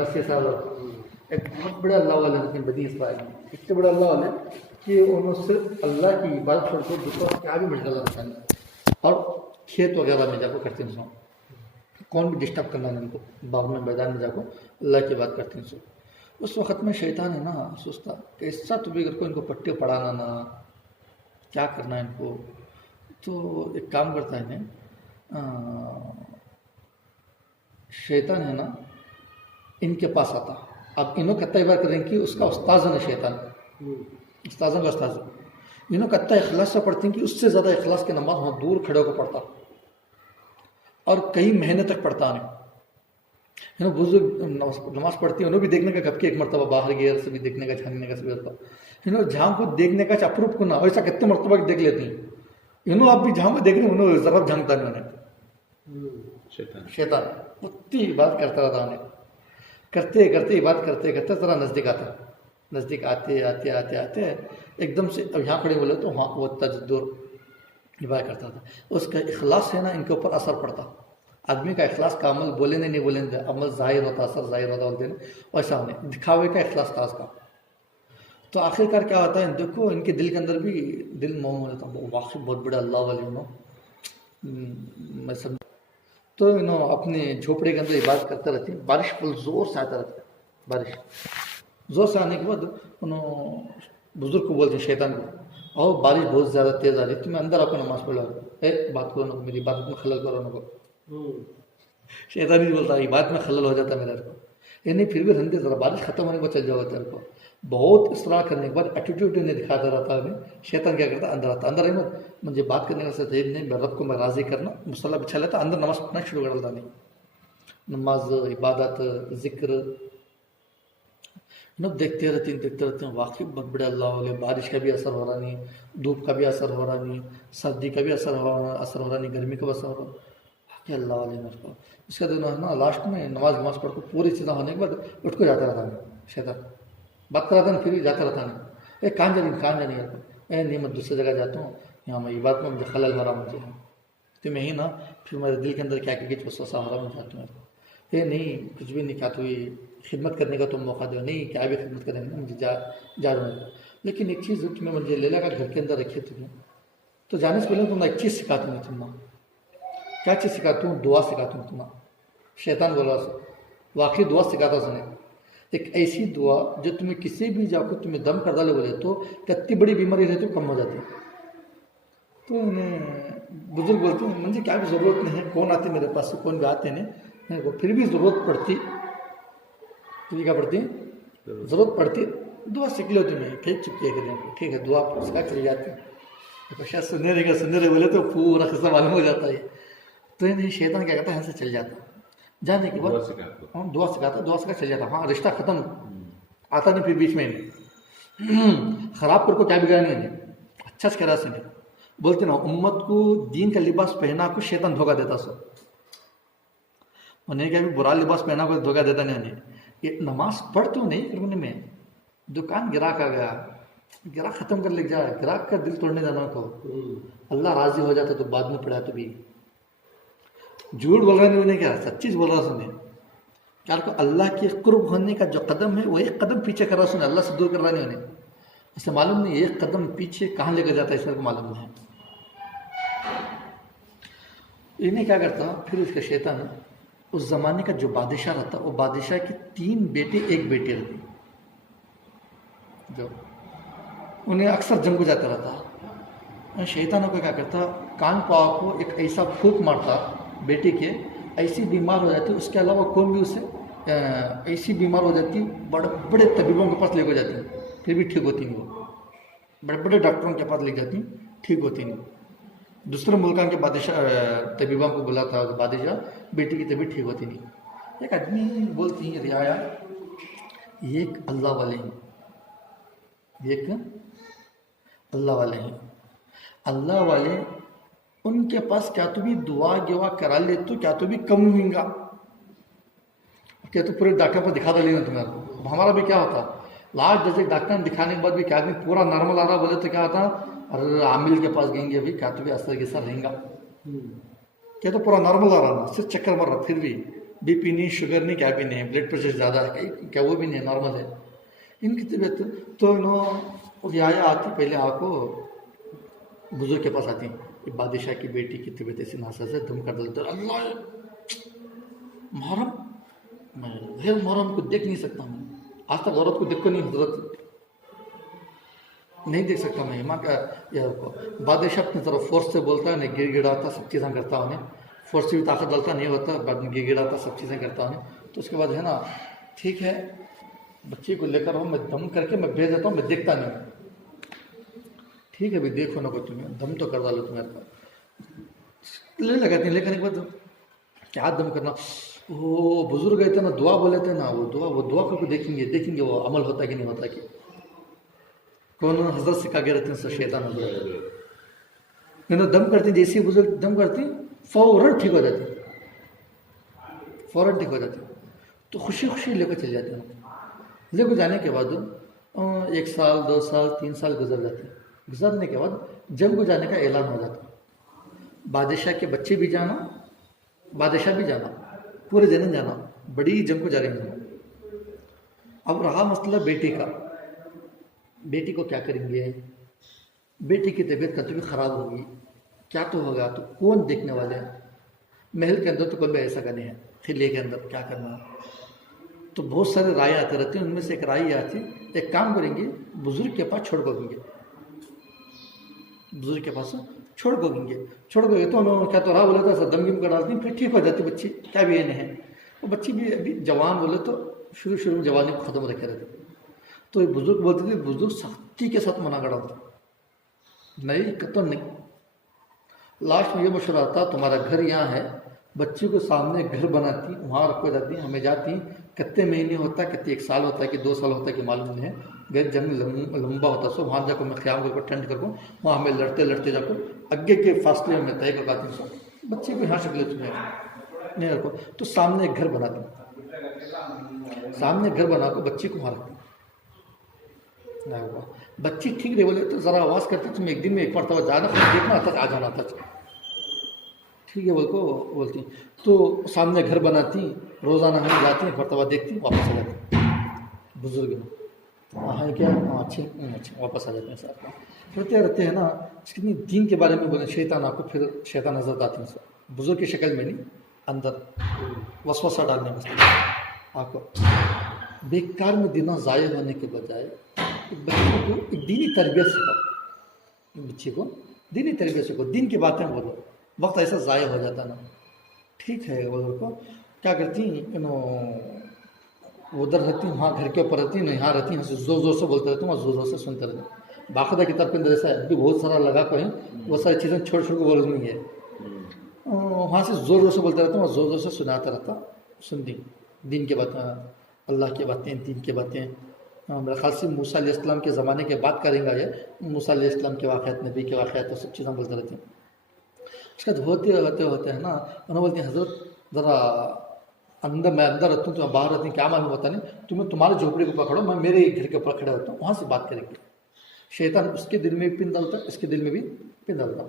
10 के साल एक बहुत बड़े अल्लाह वाले लेकिन बदी इसराइल में इतने बड़े अल्लाह वाले कि उन्होंने सिर्फ अल्लाह की इबादत छोड़ के दूसरा क्या भी मशगल रहता है और खेत वगैरह में जाकर करते हैं सब कौन भी डिस्टर्ब करना नहीं उनको बाग में मैदान में जाकर अल्लाह की बात करते हैं सब। उस वक़्त में शैतान है ना सोचता कैसा तो भी अगर कोई इनको पट्टे पढ़ाना ना क्या करना है इनको, तो एक काम करता है इन्हें शैतान है ना इनके पास आता। अब इन्हों कत्ता बार करें कि उसका उस्ताद है शैतान, उस्ताज़ों का उस्ताद इन्हों कत्ता इखलास से पढ़ते हैं कि उससे ज़्यादा इखलास की नमाज वहाँ दूर खड़े होकर पढ़ता और कई महीने तक पढ़ता नहीं। इन्हों बुजुर्ग नमाज पढ़ती है उन्होंने भी देखने का कब के एक मरतबा बाहर गया से भी देखने का झांकने का सभी होता इन्हों झांक को देखने का अप्रूव को ना ऐसा कितने मरतबा देख लेती हैं इन्हों आप भी झांक को देखने उन्होंने ज़रा झांकता नहीं उन्हें शैतान उतनी बात करता रहता उन्हें करते करते बात करते करते ज़रा नज़दीक आता नज़दीक आते आते आते आते एकदम से अब यहाँ खड़े बोले तो वहाँ वो तजदुर इबादत करता था। उसका इखलास है ना इनके ऊपर असर पड़ता। आदमी का इखलास का अमल बोले नहीं बोले अमल जाहिर होता असर जाहिर होता बोलते हैं वैसा होने दिखावे का इखलास था उसका। तो आखिरकार क्या होता है देखो इनके दिल के अंदर भी दिल मोह हो जाता वाकई बहुत बड़े अल्लाह वाले मैं सब। तो अपने झोपड़े के अंदर इबादत करते रहते हैं। बारिश फुल ज़ोर से आता रहता है। बारिश ज़ोर से आने के बाद उन्होंने बुजुर्ग को बोलते हैं शैतान को और बारिश बहुत ज़्यादा तेज़ आ रही है तुम्हें अंदर आपको नमाज़ पढ़ लो बात करो ना मेरी बात में खलल करो ना को शैतान ही बोलता है बात में खलल हो जाता है मेरे को ये नहीं फिर भी रहते ज़रा बारिश ख़त्म होने के बाद चल जाओगे तेरे को। बहुत इसरार करने के बाद एटीट्यूड इन्हें दिखाता रहता है शैतान क्या करता अंदर आता अंदर है मुझे बात करने का सही नहीं मैं रब को मैं राज़ी करना मुसल्ला बिछा लेता अंदर नमाज पढ़ना शुरू कर देता नहीं नमाज इबादत ज़िक्र देखते रहते हैं वाकई बहुत बड़े अल्लाह वाले। बारिश का भी असर हो रहा नहीं धूप का भी असर हो रहा नहीं सर्दी का भी असर हो रहा नहीं गर्मी का भी असर हो रहा वाकई अल्लाह वाले मेरे को। इसका दिन है ना लास्ट में नमाज पढ़ को पूरी चीज़ें होने के बाद उठ को जाता रहता है शैतान बात कराता नहीं फिर भी जाता रहता नहीं कहाँ जानी नहीं मैं दूसरी जगह जाता हूँ यहाँ मैं इबादत में मुझे खलल हो रहा मुझे तो मैं ही ना फिर मेरे दिल के अंदर क्या कुछ वसवसा हो रहा मैं जाता हूँ ये नहीं कुछ भी नहीं क्या तो ये खिदमत करने का तुम मौका दो नहीं क्या भी खिदमत करेंगे मुझे जा रहा हूँ। लेकिन एक चीज़ तुम्हें मुझे ले लगा घर के अंदर रखिए तुम्हें तो जाने से पहले तुम्हें एक चीज़ सिखाती हूँ तुम्हें क्या चीज़ सिखाती हूँ दुआ सिखाती हूँ तुम्हें। शैतान बोला वाकई दुआ सिखाता सुने एक ऐसी दुआ जो तुम्हें किसी भी जाकर तुम्हें दम कर डाले बोले तो कितनी बड़ी बीमारी रहती है कम हो जाती है। तो उन्हें बुजुर्ग बोलते हैं मुझे क्या भी ज़रूरत नहीं है कौन आते मेरे पास से कौन भी आते नहीं वो फिर भी ज़रूरत पड़ती तो क्या पड़ती ज़रूरत पड़ती दुआ सीख लो तुम्हें कहीं चुपके करें ठीक है दुआ सिखा चली जाती है तो शायद सुनने रहे बोले तो पूरा किस्सा मालूम हो जाता है। तो ये शैतान क्या करता है यहाँ से चल जाता जाने के बाद दुआ सिखा चल जाता हाँ रिश्ता ख़त्म आता नहीं फिर बीच में ख़राब कर को क्या बिगाड़ा नहीं है अच्छा से करा से बोलते ना उम्मत को दीन का लिबास पहना को शैतान धोखा देता सब उन्हें क्या भी बुरा लिबास पहना को धोखा देता नहीं उन्हें ये नमाज पढ़ तो नहीं करने में दुकान गिराक आ गया गिराक ख़त्म कर ले जा गिराक का दिल तोड़ने जाना को अल्लाह राज़ी हो जाता तो बाद में पढ़ा तो भी झूठ बोल रहा नहीं उन्हें क्या सच्ची बोल रहा सुने क्या को अल्लाह के कुर्ब होने का जो कदम है वो एक कदम पीछे कर रहा सुने अल्लाह से दूर कर रहा नहीं उन्हें ऐसे मालूम नहीं एक कदम पीछे कहाँ लेकर जाता है इसमें को मालूम नहीं है। इन्हें क्या करता फिर उसका शैतान उस ज़माने का जो बादशाह रहता वो बादशाह के 3 बेटे एक बेटी रहती जो उन्हें अक्सर जंग जाता रहता। शैतानों को क्या करता कान पाव को एक ऐसा फूंक मारता बेटी के ऐसी बीमार हो जाती उसके अलावा कौन भी उसे ऐसी बीमार हो जाती बड़े बड़े तबीबों के पास लेकर जाती फिर भी ठीक होती नहीं वो बड़े बड़े डॉक्टरों के पास ले जाती ठीक होती नहीं। दूसरे मुल्कों के बादशाह तबीबों को बुलाता बादशाह बेटी की तबीयत ठीक होती नहीं। एक आदमी बोलती है रियाया ये एक अल्लाह वाले हैं एक अल्लाह वाले हैं अल्लाह वाले उनके पास क्या तो भी दुआ गिवा करा ले तो क्या तो भी कम होगा क्या तो पूरे डॉक्टर पर दिखा लेना तुम्हारा हमारा भी क्या होता लास्ट जैसे डॉक्टर ने दिखाने के बाद भी क्या आदमी पूरा नॉर्मल आ रहा बोले तो क्या होता और आमिल के पास गएंगे अभी क्या तो भी असर के सर रहेगा क्या तो पूरा नॉर्मल आ रहा ना सिर्फ चक्कर मार रहा फिर भी बीपी नहीं, शुगर नहीं, क्या भी नहीं, ब्लड प्रेशर ज़्यादा है क्या, वो भी नहीं, नॉर्मल है इनकी तबीयत। तो ये आया आती पहले आपको बुजुर्ग के पास आती कि बादशाह की बेटी की तबीयत ऐसी नासा से दम कर देते, अल्लाह मुहर्रम, मैं फिर मुहर्रम को देख नहीं सकता, मैं आज तक औरत को देख को नहीं, हजरत नहीं देख सकता मैं। माँ का यह बादशाह अपनी तरफ फोर्स से बोलता है, नहीं गिड़गिड़ाता, सब चीज़ें करता उन्हें, फोर्स से भी ताकत डालता नहीं होता, बाद में गिड़गिड़ाता, सब चीज़ें करता उन्हें। तो उसके बाद है ना, ठीक है बच्चे को लेकर आओ, मैं दम करके मैं भेज देता हूँ, मैं देखता नहीं हूँ। ठीक है भाई, देखो ना को तुम्हें दम तो कर डालो तुम्हारे पास, ले लगाती हैं, लेकर के बाद क्या दम करना। वो बुजुर्ग गए थे ना, दुआ बोले थे ना, वो दुआ करके देखेंगे वो अमल होता कि नहीं होता कि कौन हजरत सिखा के रहते हैं, शैतान हजरत दम करती, जैसे बुजुर्ग दम करती फौरन ठीक हो जाती, फौरन ठीक हो जाती। तो खुशी खुशी लेकर चले जाते हैं। लेकर जाने के बाद 1 साल 2 साल 3 साल गुजर जाते हैं। गुजरने के बाद जंग को जाने का ऐलान हो जाता, बादशाह के बच्चे भी जाना, बादशाह भी जाना, पूरे जन जाना, बड़ी जंग को जा रही हैं। अब रहा मसला बेटी का, बेटी को क्या करेंगे, बेटी की तबीयत कभी भी ख़राब होगी, क्या तो होगा, तो कौन देखने वाले हैं, महल के अंदर तो कोई ऐसा करने हैं, किले के अंदर क्या करना। तो बहुत सारे राय आते रहते हैं, उनमें से एक राय आती, एक काम करेंगे बुजुर्ग के पास छोड़ देंगे, बुजुर्ग के पास छोड़ देंगे तो उन्होंने क्या तो रहा बोला था, दम गिम कर डालती, फिर ठीक हो जाती बच्ची, क्या भी ये नहीं है। वो बच्ची भी अभी जवान बोले तो शुरू में जवानी को ख़त्म रखे रहते। तो बुजुर्ग बोलते थे, बुजुर्ग सख्ती के साथ मना कर डालते, नहीं कतन नहीं। लास्ट में ये मशवरा आता, तुम्हारा घर यहाँ है, बच्ची को सामने घर बनाती, वहाँ रखो जाती, हमें जाती, कितने महीने होता है, कितने 1 साल होता है कि 2 साल होता है कि मालूम नहीं है, घर जंग लंबा होता सो वहाँ जाकर मैं ख्याल करको ठंड करको, वहाँ हमें लड़ते जाकर अग्गे के फासले में तय कर पाती सो बच्चे को यहाँ से तुम्हें नहीं रखो। तो सामने एक घर बनाती, सामने घर बना को बच्ची को वहाँ रखती, बच्ची ठीक रहे बोले तो ज़रा आवाज़ करती, तुम एक दिन में एक मरतबा जाना, देखना आता आ जाना था, ठीक है बोलती। तो सामने घर बनाती, रोज़ाना हम जाती, एक मरतबा देखती, वापस आ जाती, बुजुर्ग हाँ क्या, हाँ अच्छे वापस आ जाते हैं साथ में, रहते हैं ना। कितनी दीन के बारे में बोले, शैतान आपको फिर शैतान नजर आते हैं, बुजुर्ग की शक्ल में नहीं, अंदर वसवसा डालने में आपको बेकार में दिनों ज़ाया होने के बजाय बच्चे को एक दीनी तरबियत सिखाओ, बच्चे को दीनी तरबियत सिखाओ, दिन की बातें बोलो, वक्त ऐसा ज़ाया हो जाता ना। ठीक है, वो को क्या करती उधर रहती हूँ, वहाँ घर के ऊपर रहती हूँ, यहाँ रहती हूँ, जोर से बोलते रहती हूँ, जोर जोर से सुनते रहती हूँ। बाकायदा किताब के अंदर ऐसा है, अभी बहुत सारा लगा को है, वो सारी चीज़ें छोड़ के बोलनी है, वहाँ से जोर से बोलते रहता हूँ, जोर से सुनाता रहता, सुनती दिन की बातें, अल्लाह की बातें, दीन की बातें। मेरे ख्याल से मूसा अलैहिस्सलाम के ज़माने के बात करेंगे, ये मूसा अलैहिस्सलाम के वाक़यात, नबी के वाक़यात, तो सब चीज़ें बोलते रहती हूँ। उसके बाद होते हैं ना, उन्होंने बोलती हैं, हज़रत ज़रा अंदर, मैं अंदर रहता हूँ, तुम्हें बाहर रहती हूँ, क्या मालूम होता नहीं, तुम्हें तुम्हारे झोपड़ी को पकड़ो, मैं मेरे घर के ऊपर खड़ा होता हूँ, वहाँ से बात करेंगे। शैतान उसके दिल में भी पिन डालता है, इसके दिल में भी पिन डालता।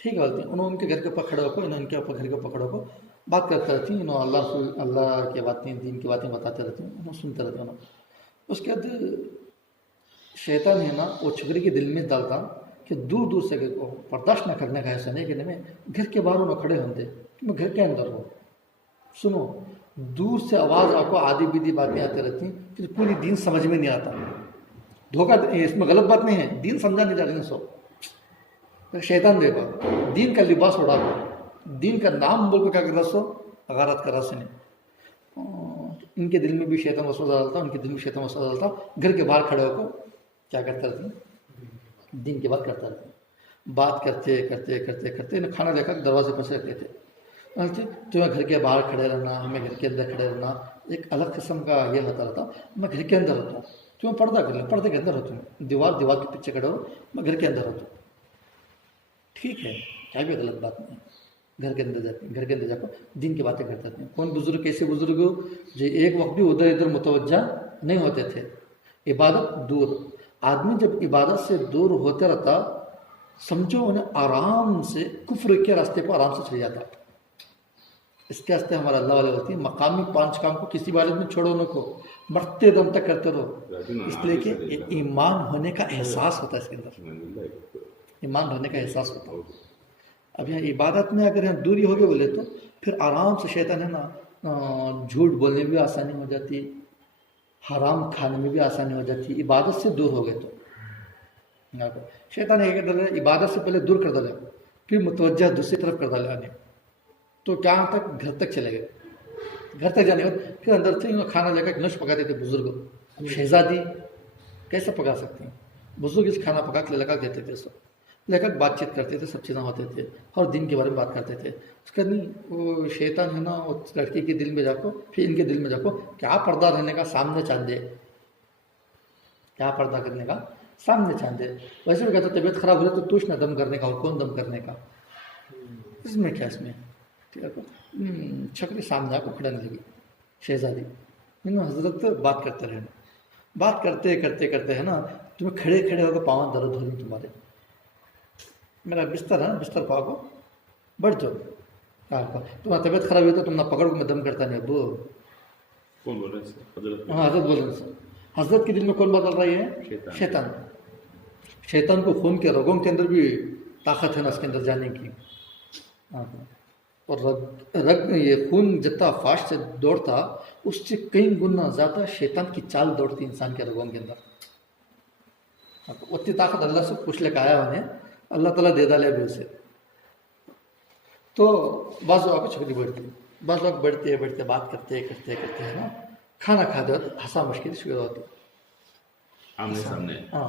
ठीक है, बोलती हैं, उन्होंने उनके घर के ऊपर खड़े होकर, इन्होंने उनके ऊपर घर के ऊपर खड़े होकर बात करते रहती हैं, अल्लाह की बातें, दीन की बातें बताते रहती हैं, उन्होंने सुनते रहते हैं। उसके बाद शैतान है ना, वो छोकरी के दिल में डालता कि दूर दूर से बर्दाश्त न करने का, ऐसा नहीं कि मैं घर के बाहर में खड़े होते, मैं घर के अंदर हूँ, सुनो, दूर से आवाज़ आपको आधी बीधी बातें आती रहती हैं, फिर पूरी दीन समझ में नहीं आता। धोखा, इसमें गलत बात नहीं है, दीन समझा नहीं जा रही सब, तो शैतान देगा दीन का लिबास उड़ा दो, दीन का नाम बोल को क्या कर रहा सो अगारत कर रहा से नहीं। इनके दिल में भी शैतान वसवसा डालता, उनके दिल में शैतान वसवसा डालता, घर के बाहर खड़े होकर क्या करते रहते हैं, दिन की बात करता रहते हैं। बात करते करते करते करते ना, खाना लेकर दरवाजे पर से रखते थे, तुम्हें घर के बाहर खड़े रहना, हमें घर के अंदर खड़े रहना, एक अलग किस्म का ये होता रहता। मैं घर के अंदर होता हूँ, तुम्हें पर्दा कर लो, पर्दे के अंदर होता हूँ, दीवार के पीछे खड़े हो, मैं घर के अंदर होता हूँ। ठीक है, क्या भी गलत बात नहीं, घर के अंदर जाते हैं, घर के अंदर जाकर दिन की बातें करते थे। कौन बुजुर्ग, कैसे बुजुर्ग हो जो एक वक्त भी उधर इधर मुतवज्जा नहीं होते थे, इबादत दूर। आदमी जब इबादत से दूर होते रहता, समझो उन्हें आराम से कुफ्र के रास्ते पर आराम से चले जाता। इसके वास्ते हमारा अल्लाह वाले होती है मकामी 5 काम को किसी हालत में छोड़ो नको, मरते दम तक करते रहो, इसलिए कि ईमान होने का एहसास होता है इसके अंदर, ईमान होने का एहसास होता है। अब यहाँ इबादत में अगर यहाँ दूरी हो गई बोले तो फिर आराम से शैतान है ना झूठ बोलने में भी आसानी हो जाती, हराम खाने में भी आसानी हो जाती, इबादत से दूर हो गए तो शैतान क्या कर डाले, इबादत से पहले दूर कर डाले, फिर मुतवज्जा दूसरी तरफ कर डाले आने, तो क्या तक घर तक चले गए, घर तक जाने के बाद फिर अंदर से खाना लेकर नश पकाते थे बुजुर्ग, शहजादी कैसे पका सकते हैं, बुजुर्ग इस खाना पका के लगा देते थे, सब लेकर बातचीत करते थे, सब चीज़ें होते थे और दिन के बारे में बात करते थे। उसके नहीं वो शैतान है ना वो लड़की के दिल में जाको, फिर इनके दिल में जाको, क्या पर्दा रहने का सामने चांदे, क्या पर्दा करने का सामने चांदे, वैसे भी कहता तबीयत खराब हो रही तो तूश ना दम करने का और कौन दम करने का, इसमें क्या इसमें ठीक है। छकरी सामने आकर खड़ने लगी शहजादी, इन हजरत बात करते रहे, बात करते करते करते है ना तुम्हें खड़े खड़े होकर पाँव दर्द हो रही तुम्हारे, मेरा बिस्तर है बिस्तर पाओ बढ़ जाओ, कहा तुम्हारा तबीयत खराब हुई तो तुम ना पकड़ को मैं दम करता नहीं, अबू कौन बोल रहे हैं? हाँ हजरत बोल रहे हैं। हजरत के दिल में कौन बदल रही है? शैतान। शैतान को खून के रगों के अंदर भी ताकत है ना उसके अंदर जाने की, और रग में ये खून जितना फास्ट से दौड़ता उससे कई गुना ज़्यादा शैतान की चाल दौड़ती इंसान के रगों के अंदर, उतनी ताकत अल्लाह से पूछ लेकर आया उन्हें, अल्लाह ताला दे डाले भी उसे। तो बाज़ लोग छकरी बढ़ती, बाज़ लोग बढ़ते बढ़ते बात करते करते करते है ना खाना खाते वक्त हंसा मुश्किल शुरू होती, आमने सामने हाँ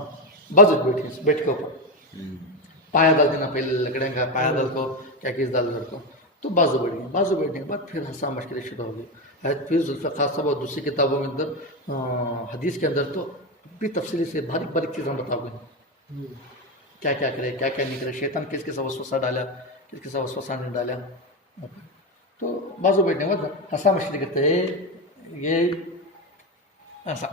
बाजू बैठ के ऊपर पाया डाल देना, पहले लकड़े का पाया डाल को क्या किस डाल घर को, तो बाजू बढ़ गई, बाजू बैठने के बाद फिर हंसा मुश्किल शुरू हो गई। फिर जुल्फ़िकार साहब और दूसरी किताबों के अंदर हदीस के अंदर तो भी तफसीली से बारीक बारीक चीज़ें बताओ गई, क्या क्या करे क्या क्या नहीं करे, शैतान किसके साथ वसवसा डाला किसके साथ वसवसा नहीं डाला। तो बाजू बैठने के बाद हंसा मश्करी करते हैं ये ऐसा,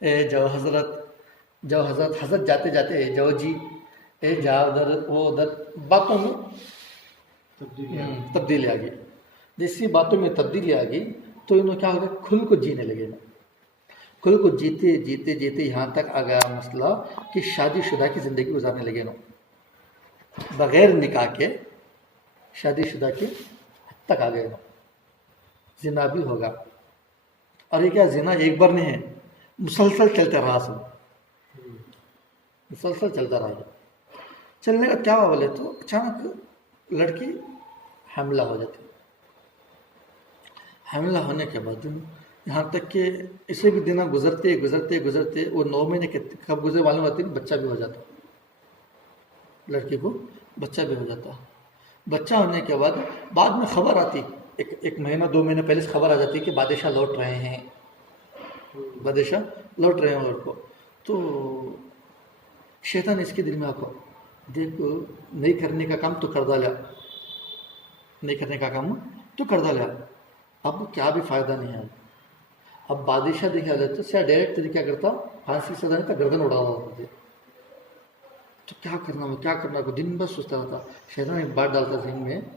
जो हजरत जाते जाते जो जी जा उधर वो उधर बातों में तब्दीली आ गई, जैसी बातों में तब्दीली आ गई तो इन्होंने क्या हो गया खुल को जीने लगे ना, खुल को जीते जीते जीते यहाँ तक आ गया मसला कि शादीशुदा की ज़िंदगी गुजारने लगे ना, बग़ैर निकाह के शादीशुदा के हद तक आ गए ना, जिना भी होगा, और ये क्या जिना एक बार नहीं है, मुसलसल चलता रहा, सब मुसलसल चलता रहा। चलने का क्या हुआ बोले तो अचानक लड़की हमला हो जाती, हमला होने के बाद यहाँ तक कि इसे भी दिन गुजरते गुजरते गुजरते वो 9 महीने के कब गुजरे मालूम होती है, बच्चा भी हो जाता, लड़की को बच्चा भी हो जाता। बच्चा होने के बाद में खबर आती, एक महीना 2 महीने पहले से खबर आ जाती कि बादशाह लौट रहे हैं, बादशाह लौट रहे हैं लड़को। तो शैतान इसके दिल में आको देखो नहीं करने का काम तो कर डाला, नहीं करने का काम तो कर डाला, अब क्या भी फायदा नहीं है। अब बादशाह देखा जाता तो क्या डायरेक्ट तरीका करता फांसी सजा का गर्दन उड़ा होता, तो क्या करना वो क्या करना को दिन भर सोचता रहता। शैतान एक बात डालता जहन में,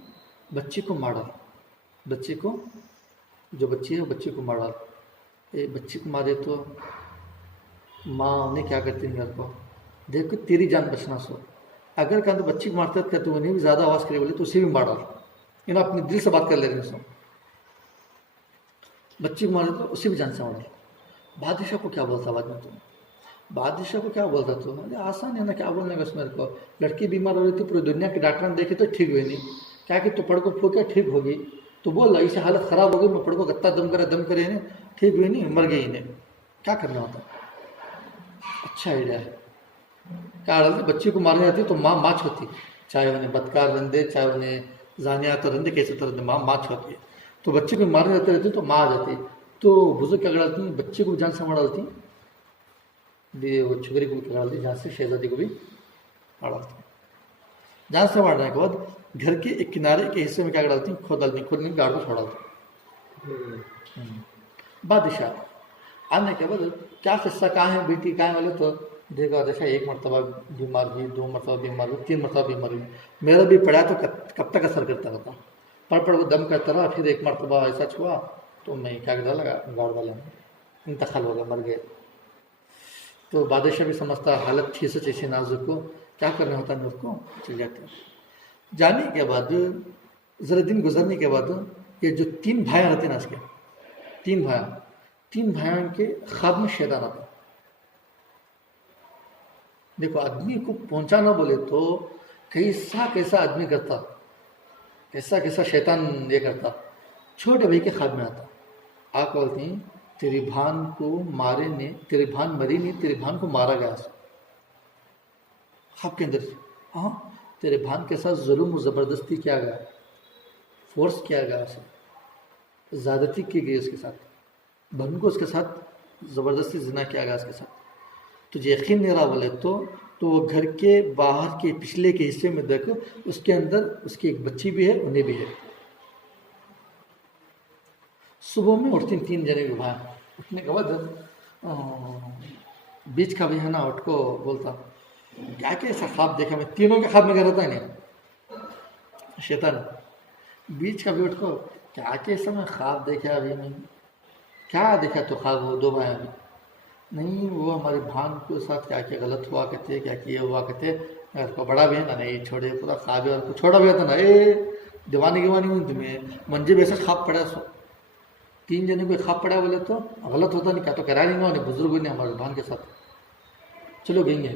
बच्ची को मार डाल, बच्ची को जो बच्ची है बच्ची को मार डाल, बच्ची को मारे तो माँ उन्हें क्या करती है घर को देखो तेरी जान बचना सो, अगर कहा तो बच्ची को मारते कहते उन्हें भी ज़्यादा आवाज़ करे बोले तो उसे भी मार डाल, इन्हें अपने दिल से बात कर ले रहे हैं, बच्ची को मारे तो उसे भी जान से मार डाल। बादशाह को क्या बोलता बाद में तुम, बादशाह को क्या बोलता तू, अरे आसान है ना क्या बोलने का उसमें को, लड़की बीमार हो रही थी पूरी दुनिया के डॉक्टर ने देखे तो ठीक हुई नहीं, क्या कि तो पड़ को फूके ठीक होगी, तो बोल इसे हालत ख़राब हो गई, मैं पड़ को गत्ता दम करे नहीं ठीक हुई नहीं मर गई नहीं, क्या करना होता। अच्छा आइडिया है, क्या डालती बच्ची को मारने जाती तो माँ माँ होती, चाहे उन्हें बदकार रंदे चाहे उन्हें जानिया तो रंदे कैसे तो रंदे, माँ होती है। तो बच्ची को मारने जाते रहती तो माँ आ जाती, तो बुजुर्ग क्या डालती बच्ची को जान से मार डालती, वो छुगरी को क्या डालती जान से शहजादी को भी मार डालती। जान से मारने के बाद घर के एक किनारे के हिस्से में क्या डालती खुद डालती, खुद नहीं गाड़ को छोड़ डालती। बादशाह आने के बाद क्या किस्सा कहाँ है बेटी कहाँ वाले, तो देखो बादशाह एक मरतबा बीमार हुई, 2 मरतबा बीमार हुई, 3 मरतबा बीमार हुई, मेरा भी पड़ा तो कब तक असर करता रहता, पढ़ वो दम करता रहा। फिर एक मरतबा ऐसा हुआ तो मैं क्या करने लगा, गाड़ वाले में इंतकाल हो गया, मर गए। तो बादशाह भी समझता हालत थी सच ऐसी नाजुक को, क्या करना होता है उसको, चल जाते। जाने के बाद ज़रा दिन गुजरने के बाद ये जो 3 भाई रहते ना, इसके 3 भाइयों के ख्वाब में शैतान आता। देखो आदमी को पहुंचाना बोले तो कैसा आदमी करता, कैसा शैतान ये करता। छोटे भाई के ख्वाब में आता, आप बोलती तेरी भान को मारे ने, तेरी भान मरी नहीं, तेरी भान को मारा गया। ख्वाब के अंदर हाँ, तेरे भान के साथ जुल्म ज़बरदस्ती किया गया, फोर्स किया गया, उसे ज़्यादती की गई, उसके साथ बहन को उसके साथ ज़बरदस्ती जिना किया गया उसके साथ। तुझे यकीन नहीं रहा बोले तो वो घर के बाहर के पिछले के हिस्से में देखो, उसके अंदर उसकी एक बच्ची भी है, उन्हें भी है। सुबह में उठती 3 जने भी भाई, उठने के बाद बीच का भी है ना, उठ को बोलता क्या कैसा ख्वाब देखा मैं, तीनों के ख्वाब में क्या रहता है नहीं शैतान। बीच का भी उठ को क्या कैसा मैं ख्वाब देखा अभी मैं, क्या देखा तो ख्वाब वो 2 भाई अभी नहीं, वो हमारे भान के साथ क्या क्या गलत हुआ करते, क्या किए हुआ करते, को बड़ा भी है ना, नहीं छोड़े पूरा ख्वाब है, और को छोड़ा भी होता ना, दीवानी हुई तुम्हें मंजे वैसे ख्वाब पड़ा। 3 जने को ख्वाब पड़ा बोले तो गलत होता नहीं, क्या तो करा नहीं, बुजुर्ग ने हमारे भान के साथ, चलो गएंगे।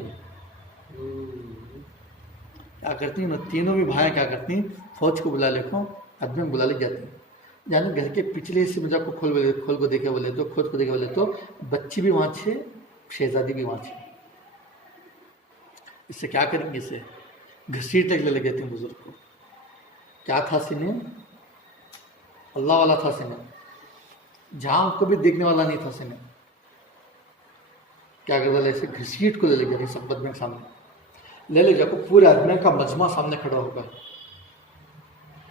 क्या करती ना, तीनों भी भाई क्या करती, फौज को बुला लेको, आदमी बुला ले जाती, यानी घर के पिछले हिस्से में जाकर खोल को देखे बोले तो, खोज को देखे बोले तो बच्ची भी वहाँ छे, शहजादी भी वहाँ छे। इससे क्या करेंगे, इसे घसीट ले लगे थे बुजुर्ग को। क्या था सीने, अल्लाह वाला था सीने, जहाँ उसको भी देखने वाला नहीं था सीने। क्या करता है, ऐसे घसीट को ले गए सब बदमे के सामने, ले जाकर पूरे आदमी का मजमा सामने खड़ा होगा,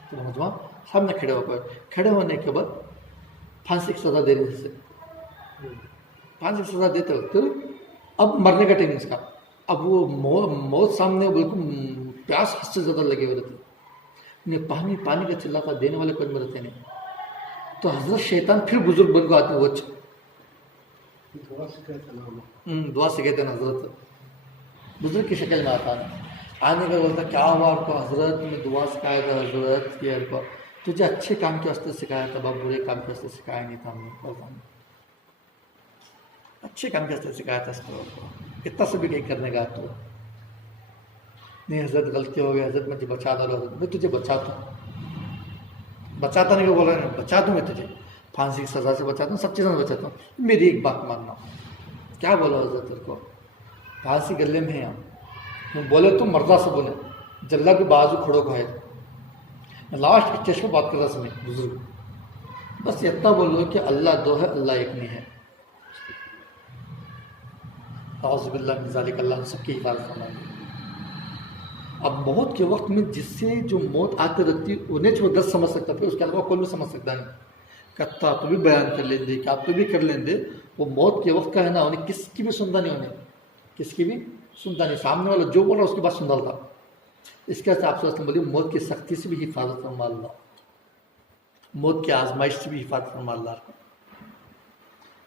तो मजमा सामने खड़े होने के बाद फांसी की सज़ा देने से, फांसी की सज़ा देते वक्त अब मरने का टाइम इसका, अब वो मौत सामने, बिल्कुल प्यास हद से ज़्यादा लगे हुए रहते, उन्हें पानी का चिल्लाता, देने वाले कोई रहते नहीं। तो हजरत शैतान फिर बुजुर्ग बन को आते हैं, वो दुआ से कहते हैं हजरत, बुजुर्ग की शक्ल में आता है, आने का बोलता क्या हुआ आपको, हजरत में दुआ सिखाया था, हजरत की को तुझे अच्छे काम के वास्ते सिखाया था, बुरे काम के वास्ते सिखाया नहीं था हमने, बोलता अच्छे काम के वास्ते सिखाया था इसको, इतना से भी कहीं करने का तो नहीं, हजरत गलती हो गई, हजरत मुझे बचा दो, हजरत मैं तुझे बचाता हूँ, बचाता नहीं को बोल रहा है, बचा दूँ मैं तुझे, फांसी की सज़ा से बचाता हूँ, सब चीज़ों से बचाता हूँ, मेरी एक बात मानना। क्या बोलो हजरत तेरे को, फांसी गले में है यहाँ, बोले तो मर्दा से बोले, जल्ला के बाजू खड़ो को है, लास्ट स्टेज पर बात कर रहा सुने बुजुर्ग, बस इतना बोलो कि अल्लाह 2 है, अल्लाह एक नहीं है। औज़ुबिल्लाह मिन ज़ालिक, अल्लाह सबकी हिफाजत फरमाए। अब मौत के वक्त में जिससे जो मौत आते रहती है, उन्हें जो दर्द समझ सकता है, उसके अलावा कोई भी समझ सकता नहीं। कत्ता तो भी बयान कर लेंगे, क्या तो भी कर लेंगे, वो मौत के वक्त का है ना, उन्हें किसकी भी सुनता नहीं, उन्हें किसकी भी सुनता नहीं, सामने वाला जो बोल रहा उसकी बात सुन रहा था। इसके साथ बोलिए मौत की सख्ती से भी हिफाजत फरमा अल्लाह, मौत की आजमाइश से भी हिफाजत फरमा अल्लाह।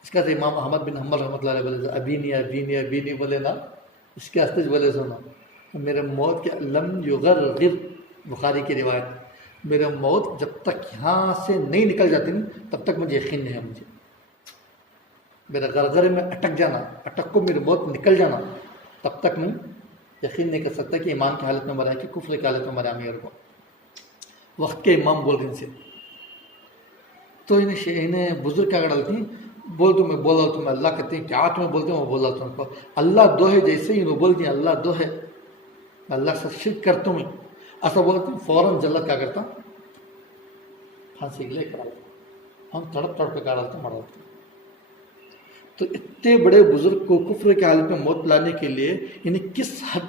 इसका तो इमाम अहमद बिन हम्बल रहमतुल्लाह अलैह बोले, अभी नहीं बोले ना, इसके हस्ते बोले सुना, मेरे मौत के लम युगर्गिर, बुखारी की रिवायत, मेरे मौत जब तक यहाँ से नहीं निकल जाती नहीं, तब तक मुझे यकीन नहीं है, मुझे मेरा गरगरे में अटक जाना, अटक को मेरी मौत निकल जाना, तब तक मैं यकीन नहीं कर सकता कि ईमान की हालत में मरा है कि कुफ्र की हालत में मरा मेरे को। वक्त के इमाम बोल रहे इनसे, तो इन्हें बुजुर्ग क्या डालती, बोल तो मैं बोल रहा हूँ, मैं अल्लाह कहती हैं, क्या तुम्हें बोलते हैं, वो बोल रहा हूँ अल्लाह 2 है, जैसे ही उन्होंने बोलती हैं अल्लाह 2 है, अल्लाह से शिर्क करता हूँ, ऐसा बोलती हूँ, फ़ौरन जल्लत क्या करता, फांसी के लिए करा, हम तड़प के डालते मराते। तो इतने बड़े बुजुर्ग को कुफ्र के हालत में मौत लाने के लिए इन्हें किस हद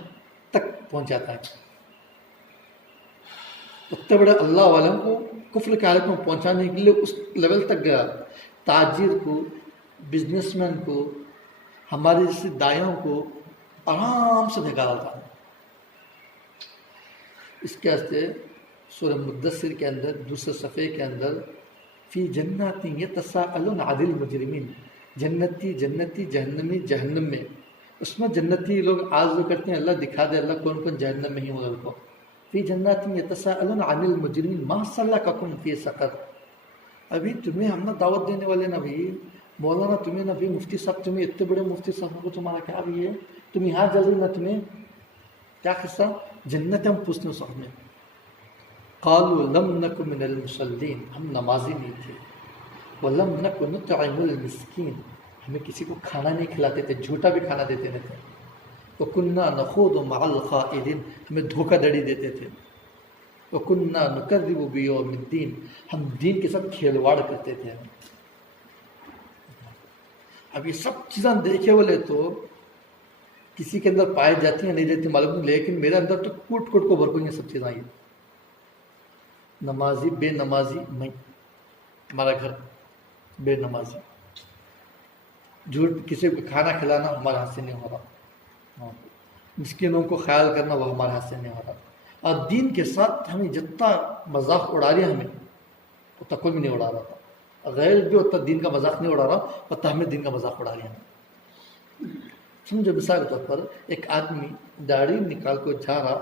तक पहुंचाता है, इतने बड़े अल्लाह वालों को कुफ्र के हालत में पहुंचाने के लिए उस लेवल तक गया। ताजिर को, बिजनेसमैन को, हमारे जैसे दाइयों को आराम से भगा था। इसके वास्ते सूरह मुद्दस्सिर के अंदर दूसरे सफ़े के अंदर फ़ी जन्नातिन यतसाअलून अनिल मुजरिमीन, जन्नती जन्नती जहन्नमी जहन्नम में, उसमें जन्नती लोग आर्ज़ू करते हैं अल्लाह दिखा दे अल्लाह कौन कौन जहन्नम में ही होगा उनको। फ़ी जन्नातिन यतसाअलून अनिल मुजरिमीन मा सल्लककुम फ़ी सक़र। अभी तुम्हें हम ना दावत देने वाले ना भाई, मौलाना तुम्हें ना भाई, मुफ्ती साहब तुम्हें, इतने बड़े मुफ्ती साहब को तुम्हारा क्या भी है, तुम यहाँ जल रही ना, तुम्हें क्या किस्सा, जन्नत हम पूछते हैं साहब में। क़ालू लम नकु मिनल मुसल्लीन, हम नमाजी नहीं थे, वलम नकु नुतइमुल मिस्कीन, हमें किसी को खाना नहीं खिलाते थे, झूठा भी खाना देते नहीं थे, वकुन्ना नख़ूदु मअल ख़ाइदिन, हमें धोखाधड़ी देते थे, वकुन्ना नुकज़्ज़िबु बियौमिद्दीन, हम दीन के साथ खेलवाड़ करते थे। अब ये सब चीज़ें देखे बोले तो किसी के अंदर पाई जाती हैं नहीं जाती मालूम नहीं, लेकिन मेरे अंदर तो कूट कूट को भरपूर ये सब चीज़ें आई। नमाजी बेनमाजी मैं, हमारा घर बेनमाजी, झूठ किसी को खाना खिलाना हमारे हाथ से नहीं हो रहा, मिस्किनों को ख्याल करना वो हमारे हाथ से नहीं हो रहा, और दीन के साथ हमें जितना मजाक उड़ा रही है हमें उतना कोई भी नहीं उड़ा रहा था, गैर भी उतना दीन का मजाक नहीं उड़ा रहा, उतना हमें दीन का मजाक उड़ा रही है। समझो मिसाल के तौर पर एक आदमी दाढ़ी निकाल कर जा रहा,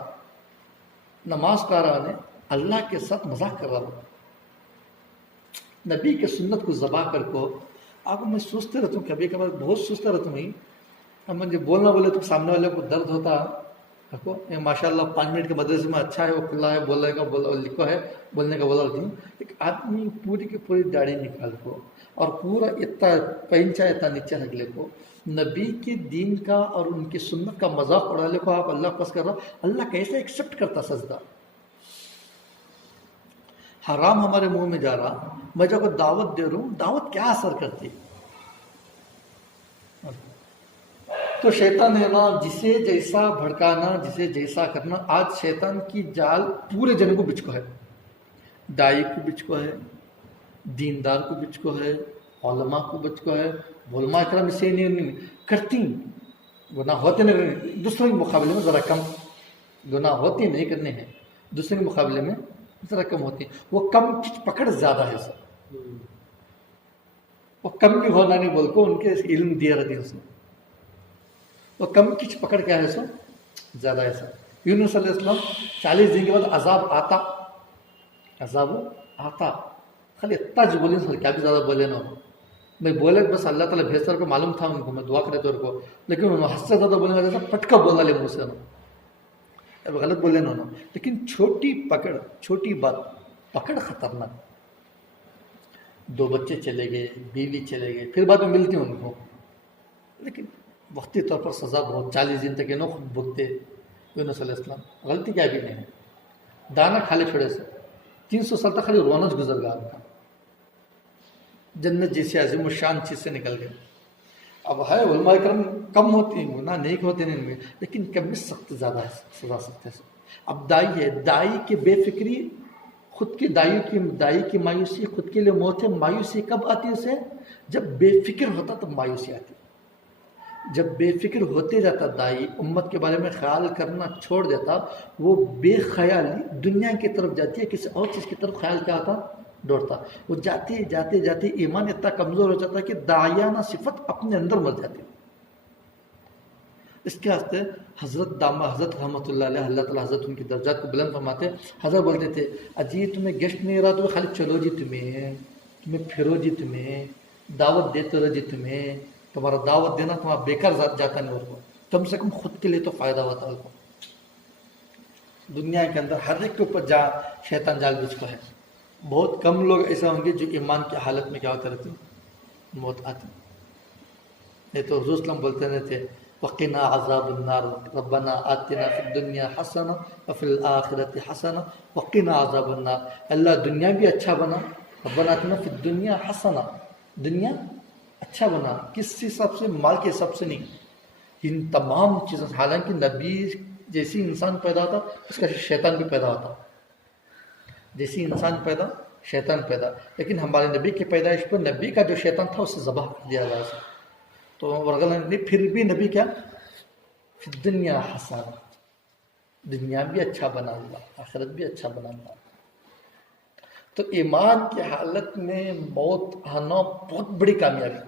नमाज का रहा ने अल्लाह के साथ मजाक कर रहा हो, नबी के सुन्नत को ज़बा कर को, आप मैं सोचते रहता हूँ कभी कभार, बहुत सोचता रहता हूँ। अब मुझे बोलना बोले तो सामने वाले को दर्द होता, देखो ये माशाल्लाह 5 मिनट के मदरसे में अच्छा है, वो खुला है, बोलने का बोला लिखो है, बोलने का बोला होती हूँ। एक आदमी पूरी की पूरी दाढ़ी निकाल को और पूरा इतना पैंचा इतना नीचे रख ले को, नबी के दीन का और उनकी सुन्नत का मजाक उड़ा ले को आप अल्लाह पास कर रहा, अल्लाह कैसे एक्सेप्ट करता सजदा। हराम हमारे मुंह में जा रहा, मैं जब दावत दे रहा हूँ, दावत क्या असर करती। तो शैतान है ना, जिसे जैसा भड़काना, जिसे जैसा करना, आज शैतान की जाल पूरे जन को बिचको है, दाई को बिचको है, दीनदार को बिचको है, उलमा को बिचको है। उलमा इकराम इसे नहीं करती, गुनाह होते नहीं, दूसरों के मुकाबले में ज़रा कम गुनाह होते नहीं करने हैं, दूसरे के मुकाबले में ज़रा कम होती है, वो कम की पकड़ ज़्यादा है सर, वो कम भी होना नहीं बोल को उनके इल्म दिया रहती है उसने, वो कम की पकड़ क्या है सर, ज़्यादा है सर। यूनुस अलैहिस्सलाम 40 दिन के बाद अजाब आता, खाली इतना जो बोले सर, क्या भी ज़्यादा बोले ना, मैं बोले बस अल्लाह ताला भेजता को मालूम था उनको, मैं दुआ करे तो उनको, लेकिन उन्होंने हद से ज़्यादा बोलने वाले सब पटका बोला ले मुँह से, अब गलत बोले ना, लेकिन छोटी पकड़, छोटी बात पकड़ खतरनाक। 2 बच्चे चले गए, बीवी चले गए, फिर बाद में मिलती हैं उनको, लेकिन वक्ती तौर पर सज़ा बहुत, 40 दिन तक इन्हों खुद भुगते। यूनुस अलैहिस्सलाम गलती क्या भी नहीं है, दाना खाली छोड़े से 300 साल तक खाली रोना गुजर गया उनका, जन्नत जैसी अजीम शान चीज़ से निकल गए। अब है उलमा इकराम कम होती हैं, गुनाह नहीं होते हैं इनमें, लेकिन कम में सख्त ज़्यादा है, सजा सख्त है। अब दाई है, दाई की बेफिक्री, खुद की दाई की मायूसी, खुद के लिए मौत है। मायूसी कब आती है उसे, जब बेफिक्र होता तब मायूसी आती। जब बेफिक्र होते जाता दाई, उम्मत के बारे में ख्याल करना छोड़ देता, वो बेख्याली दुनिया की तरफ जाती है, किसी और चीज़ की तरफ ख्याल क्या होता, दौड़ता। वो जाते जाते जाते ईमान इतना कमज़ोर हो जाता कि दायाना सिफत अपने अंदर मर जाती। इसके वास्ते हज़रत रहमतुल्लाह अलैह, अल्लाह ताला हज़रत उनकी दर्जात को बुलंद फरमाते, हज़रत बोलते थे, अजी तुम्हें गेस्ट नहीं रहा तो खाली चलो जी, तुम्हें फिरो जी, तुम्हें दावत देते रहो जी, तुम्हारा दावत देना तुम्हारा बेकार जाता नहीं, उसको कम से कम खुद के लिए तो फ़ायदा होता है। उसको दुनिया के अंदर हर एक के ऊपर शैतान जाल बिच को है। बहुत कम लोग ऐसे होंगे जो ईमान की हालत में क्या होते रहते, मौत आती। ये तो हुज़ूर सल्लल्लाहु बोलते रहते, वक़िना अज़ाबन्नार, रब्बना आतिना फ़िद दुनिया हसना व फ़िल आखिरति हसना वक़िना अज़ाबन्नार। अल्लाह दुनिया भी अच्छा बना, रब्बना आतिना फ़िद दुनिया हसना, दुनिया अच्छा बना, किस हिसाब से, माल के हिसाब से नहीं, इन तमाम चीज़ों। हालांकि नबी जैसी इंसान पैदा होता उसका शैतान भी पैदा होता, जैसी इंसान पैदा शैतान पैदा, लेकिन हमारे नबी की पैदाइश पर नबी का जो शैतान था उसे ज़बह कर दिया गया। तो वरगला नहीं, फिर भी नबी क्या, फिर दुनिया हसना, दुनिया भी अच्छा बना, अल्लाह आखिरत भी अच्छा बना। तो ईमान की हालत में मौत आना बहुत बड़ी कामयाबी।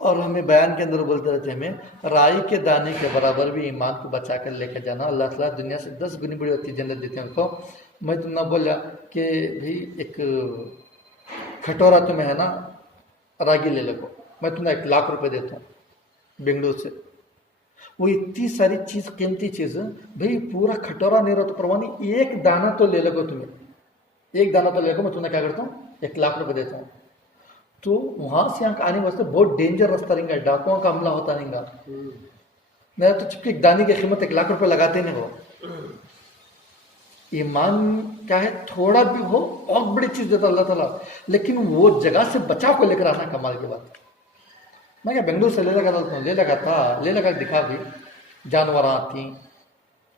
और हमें बयान के अंदर बोलते रहते हैं, हमें राई के दाने के बराबर भी ईमान को बचा कर लेकर जाना। अल्लाह ताला दुनिया से 10 गुनी बड़ी होती जन्नत देते हैं उनको। मैं तुमने बोला कि भाई एक खटोरा तुम्हें है ना रागी ले लो, मैं तुम्हें 1 लाख रुपए देता हूँ बेंगलुरु से। वो इतनी सारी चीज़, कीमती चीज़, भाई पूरा खटोरा नहीं रहा तो परवाह नहीं, एक दाना तो ले लो तुम्हें, एक दाना तो ले लो, मैं तुम्हें क्या करता हूँ 1 लाख रुपए देता हूँ। तो वहां से यहाँ आने वास्ते बहुत डेंजर रास्ता रहेगा, डाकुओं का हमला होता रहेगा। मेरा तो चुपके एक दाने की कीमत 1 लाख रुपए लगाते नहीं हो। ईमान क्या है, थोड़ा भी हो बहुत बड़ी चीज देता अल्लाह ताला, लेकिन वो जगह से बचाव को लेकर आना कमाल की बात। मैं क्या बेंगलुरु से ले लगा दिखा भी, जानवर आती,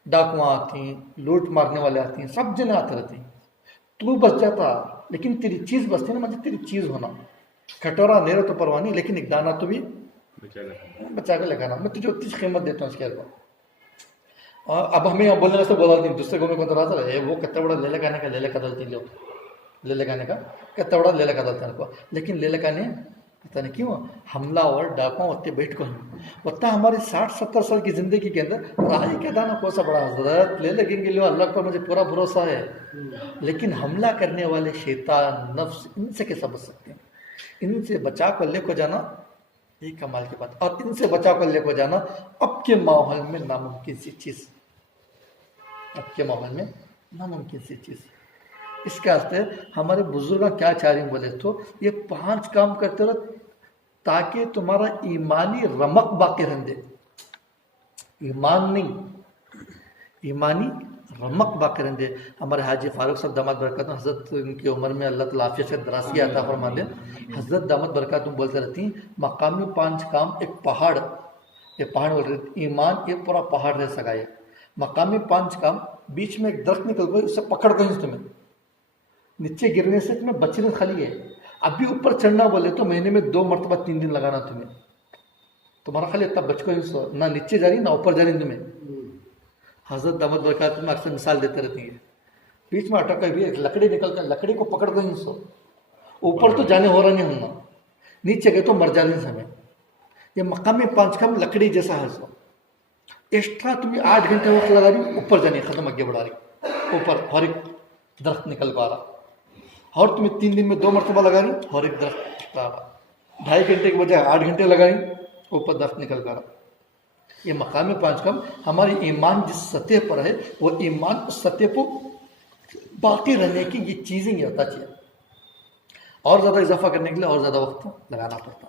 डाकुआ आती, लूट मारने वाले आती, सब जने आते रहती, तू बच जाता, लेकिन तेरी चीज बचती ना, मतलब तेरी चीज होना, कटोरा ले रहे तो परवाह नहीं, लेकिन एक दाना तो भी बचा के लगाना। मैं तुझे उतनी कीमत देता हूँ इसके अलावा। और अब हमें बोलने वास्ते बोला नहीं, दूसरे को मैं राजा है वो कत्ता बड़ा ले लगाने का, ले कदलती लो, ले लगाने का कत्ता बड़ा ले कदलता को, लेकिन ले लगाने पता नहीं क्यों हमला और डाकुआ उतने बैठ को उतना हमारे 60-70 साल की जिंदगी के अंदर राई का दाना कौन सा बड़ा हजरत ले लगेंगे, लो अल्लाह पर मुझे पूरा भरोसा है, लेकिन हमला करने वाले शैतान नफ्स, इनसे कैसा बच सकते हैं? इनसे बचा कर लेको जाना एक कमाल की बात। और इनसे बचा कर लेको जाना अब के माहौल में नामुमकिन सी चीज, अब के माहौल में नामुमकिन सी चीज। इसके वास्ते हमारे बुजुर्ग क्या चाह बोले तो ये 5 काम करते रहो ताकि तुम्हारा ईमानी रमक बाकी रहने, ईमान नहीं, ईमानी रमक बाकी रहने। हमारे हाजी फारूक साहब दामद बरकत हजरत, उनकी उम्र में अल्लाह ताला आफियत से दराज़गी अता फरमा दे, हजरत दामद बरकत बोलते रहती मकामी 5 काम, एक पहाड़, ये पहाड़ बोल रहे ईमान, ये पूरा पहाड़ रह सका है। मकामी 5 काम, बीच में एक दरख्त निकल गई, उससे पकड़ गई, तुम्हें नीचे गिरने से तुम्हें बचने खाली है। अभी ऊपर चढ़ना बोले तो महीने में 2 मरतबा 3 दिन लगाना तुम्हें, तुम्हारा खाली इतना बच को ना नीचे जा रही ना ऊपर जा रही तुम्हें। हजरत दामद बरकत में अक्सर मिसाल देते रहती है, बीच में अटक गई, एक लकड़ी निकल कर लकड़ी को पकड़ गई, सो ऊपर तो जाने हो रहा नहीं हमना, नीचे गए तो मर जाने समय। ये मकामी 5 काम लकड़ी जैसा है, सो एक्स्ट्रा तुम्हें 8 घंटे वक्त लगा रही, ऊपर जाने खत्म आगे बढ़ा रही, ऊपर हर एक दरख्त निकल पा रहा, और तुम्हें 3 दिन में 2 मरतबा लगा रही, हर एक दरख्त 2.5 घंटे के बजाय 8 घंटे लगा रही, ऊपर दरख्त निकल पा रहा। ये मकामी 5 काम, हमारी ईमान जिस सतह पर है वो ईमान उस सतह पर बाकी रहने की ये चीज़ें ये होता चाहिए। और ज़्यादा इजाफा करने के लिए और ज़्यादा वक्त लगाना पड़ता।